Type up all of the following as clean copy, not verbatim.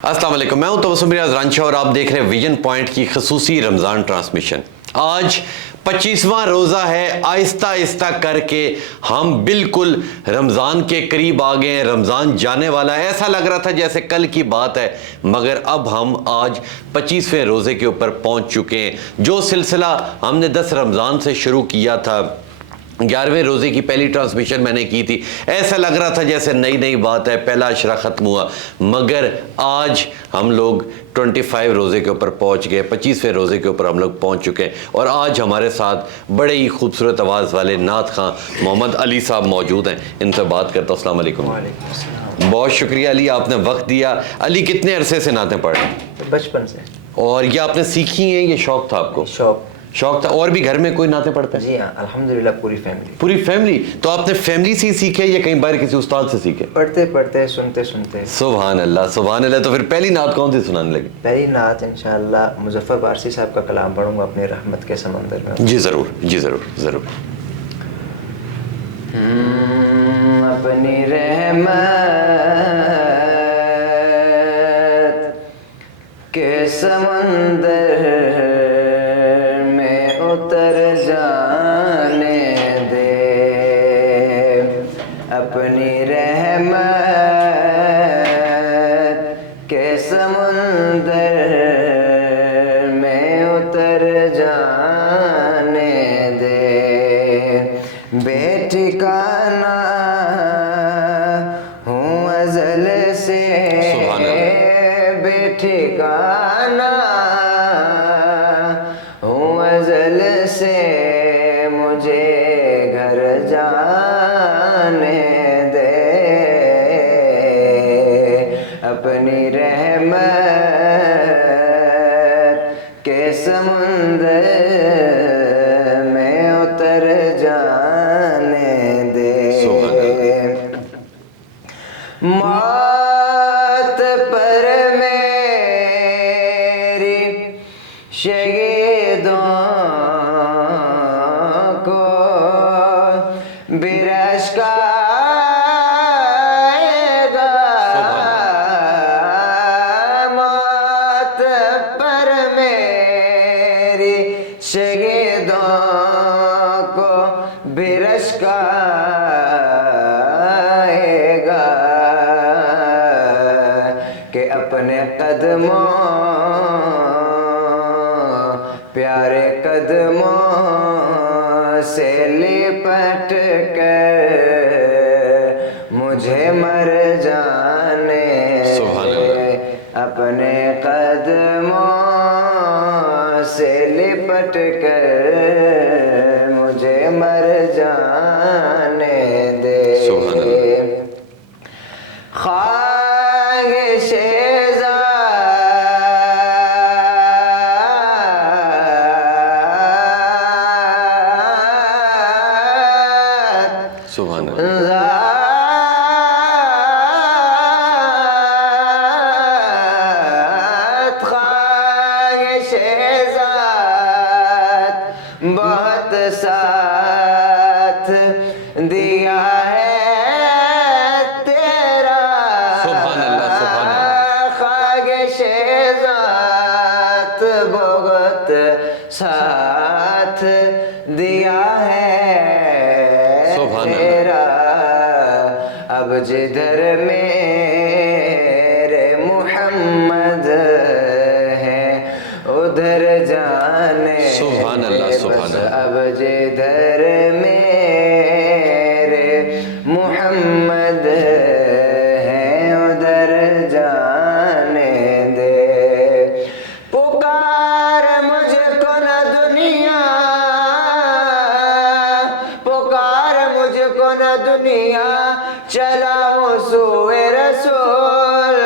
अस्सलाम वालेकुम, मैं हूं तबस्सुम रियाज रांझा और आप देख रहे हैं विजन पॉइंट की खसूसी रमज़ान ट्रांसमिशन। आज 25वां रोज़ा है। आहिस्ता आहिस्ता करके हम बिल्कुल रमज़ान के करीब आ गए हैं। रमज़ान जाने वाला है, ऐसा लग रहा था जैसे कल की बात है, मगर अब हम आज 25वें रोज़े के ऊपर पहुंच चुके हैं। जो सिलसिला हमने 10 रमज़ान से शुरू किया था, 11वें रोज़े की पहली ट्रांसमिशन मैंने की थी, ऐसा लग रहा था जैसे नई नई बात है, पहला अशरा ख़त्म हुआ, मगर आज हम लोग 25 रोज़े के ऊपर पहुंच गए, 25वें रोज़े के ऊपर हम लोग पहुंच चुके हैं। और आज हमारे साथ बड़े ही खूबसूरत आवाज़ वाले नात खां मोहम्मद अली साहब मौजूद हैं। इनसे बात करता हूँ। अस्सलाम वालेकुम। बहुत शुक्रिया अली, आपने वक्त दिया। अली, कितने अरसे से नातें पढ़ रहे हैं? बचपन से। और ये आपने सीखी हैं, ये शौक़ था आपको? शौक था। और भी घर में कोई नाते पढ़ता है? जी हाँ, अल्हम्दुलिल्लाह पूरी फैमिली। पूरी फैमिली? तो आपने फैमिली से ही सीखे या कहीं बाहर किसी उस्ताद से सीखे? पढ़ते पढ़ते सुनते सुनते। सुभान अल्लाह, सुभान अल्लाह। तो फिर पहली नात कौन सी सुनाने लगे? पहली नात इंशाअल्लाह मुज़फ़्फ़र बारसी साहब का कलाम पढ़ूंगा अपने रहमत के समंदर में। जी ज़रूर, जी ज़रूर, ज़रूर। अपनी रहमत के समंदर उतर जाने दे, अपनी रहमत के समुंदर में उतर जाने दे। बेठिकाना हूँ अज़ल से, बेठिकाना अज़ल से, मुझे घर जाने दे, अपनी रहमत के समुंदर में उतर जाने दे। मौत पर मेरी शहीदों को बिरश का आएगा, मौत पर मेरी शहीदों को बिरश का आएगा, कि अपने कदमों, प्यारे कदमों से लिपट कर मुझे मर जाने दे, अपने कदमों से लिपट कर मुझे मर जाने दे। बहुत साथ दिया है तेरा, सुभान अल्लाह, सुभान अल्लाह। ख्वाहिशे ज़ात बहुत साथ दिया है तेरा, अब जिधर मेरे मुहम्मद है उधर जाने, सुभान अल्लाह, सुभान अल्लाह। अब जिधर मेरे मुहम्मद है उधर जाने दे। पुकार मुझको न दुनिया, पुकार मुझको न दुनिया, चलाऊं सूए रसूल,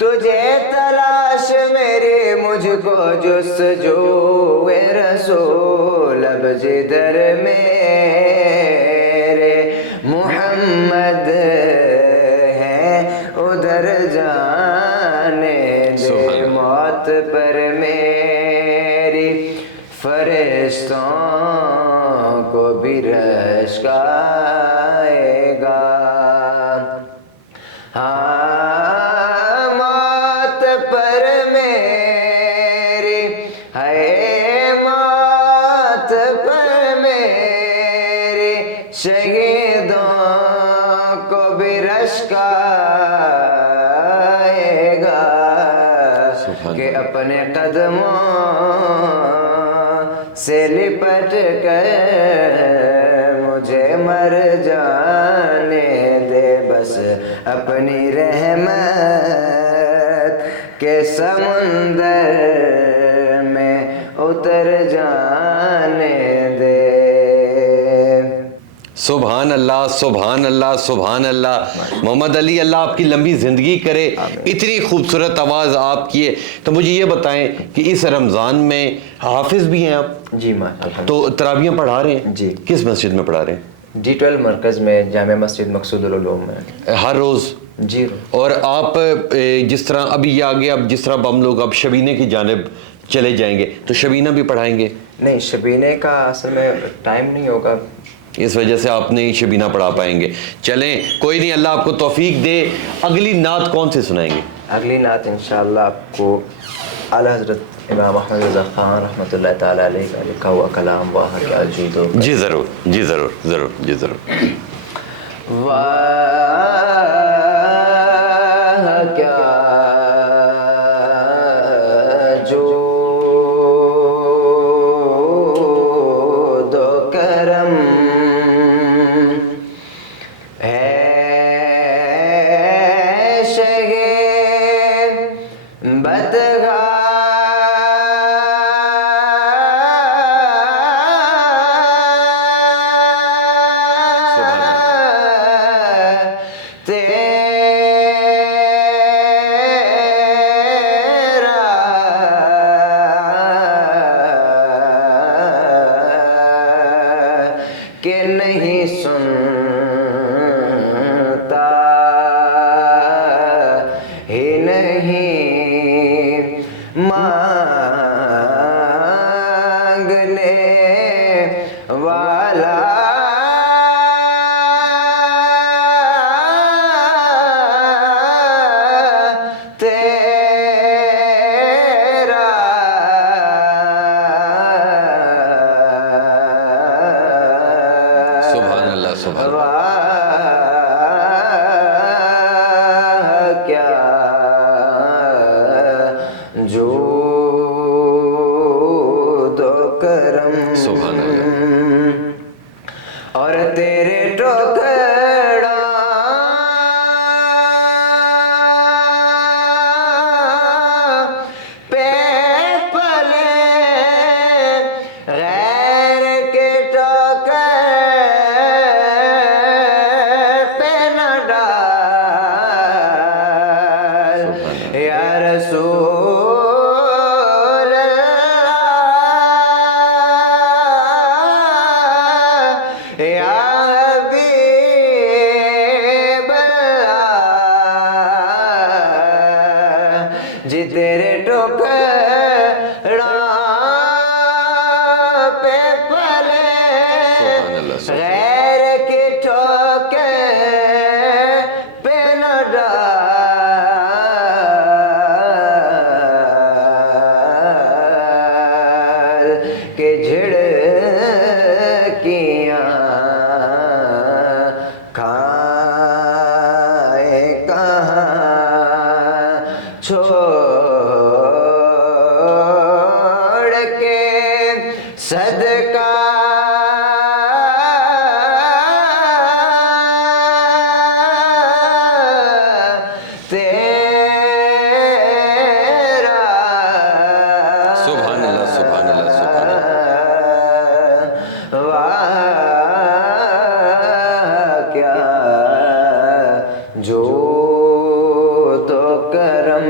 तुझे तलाश मेरी मुझको जुस्तजूए रसूल, अब जिधर मेरे मुहम्मद है उधर जाने दे। मौत पर मेरी फरिश्तों को भी रश्क आएगा। हाँ, मौत कि अपने कदमों से लिपट कर मुझे मर जाने दे, बस अपनी रहमत के समुंदर में उतर जाने दे। सुभान अल्लाह, सुभान अल्लाह, सुभान अल्लाह। मोहम्मद अली, अल्लाह आपकी लंबी ज़िंदगी करे। इतनी खूबसूरत आवाज़ आपकी है। तो मुझे ये बताएं कि इस रमज़ान में हाफिज़ भी हैं आप? जी माशाअल्लाह। तो तरावियाँ पढ़ा रहे हैं? जी। किस मस्जिद में पढ़ा रहे हैं? D12 मरकज़ में, जामे मस्जिद मकसूदुल उलूम में। हर रोज़? जी। और आप जिस तरह अभी ये आगे, अब जिस तरह हम लोग अब शबीने की जानिब चले जाएंगे तो शबीना भी पढ़ाएंगे? नहीं, शबीने का असल में टाइम नहीं होगा, इस वजह से आप नहीं शबीना पढ़ा पाएंगे। चलें, कोई नहीं, अल्लाह आपको तौफीक दे। अगली नात कौन सी सुनाएंगे? अगली नात इंशाअल्लाह आपको आला हज़रत इमाम अहमद रज़ा ख़ान रहमतुल्लाह ताला अलैहि का लिखा हुआ कलाम वाह क्या जूदो। जी ज़रूर, जी ज़रूर, ज़रूर, जी ज़रूर। वाह क्या जूदो करम है शगे बदगा कि नहीं सुनता ही नहीं मांगने वाला तेरा सुभान अल्लाह, सुभान अल्लाह। वाह क्या जूदो करम। सुभान अल्लाह। और तेरे टोकरा पे पले गैर के टोकर पे न डाल या रसूल अल्लाह, या हबीब अल्लाह, जी तेरे टोकरा पे पले सुभान अल्लाह, सुभान गैर की ठोके पे न डाल के झिड़कियाँ खाए कहाँ छोड़ के सदका तेरा। सुभान अल्लाह, सुभान अल्लाह, सुभान अल्लाह। वाह क्या जूदो करम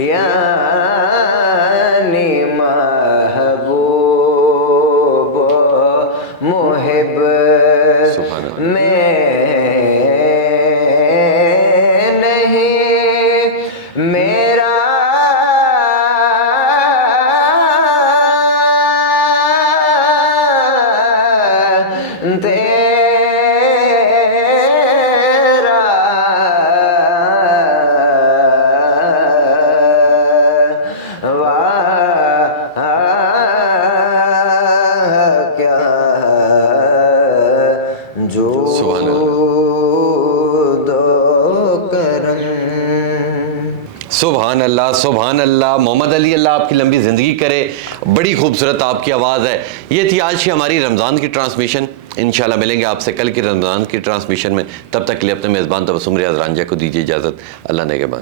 यानी महबूब मुहिब सुभान अल्लाह। में नहीं मेरा तेरा वाह क्या जो सुभान दो करम। सुभान अल्लाह, सुभान अल्लाह। मोहम्मद अली, अल्लाह आपकी लंबी ज़िंदगी करे। बड़ी खूबसूरत आपकी आवाज़ है। ये थी आज की हमारी रमज़ान की ट्रांसमिशन। इंशाल्लाह मिलेंगे आपसे कल की रमज़ान की ट्रांसमिशन में। तब तक के लिए अपने मेज़बान तबस्सुम रियाज़ रांझा को दीजिए इजाज़त। अल्लाह नेगहबान।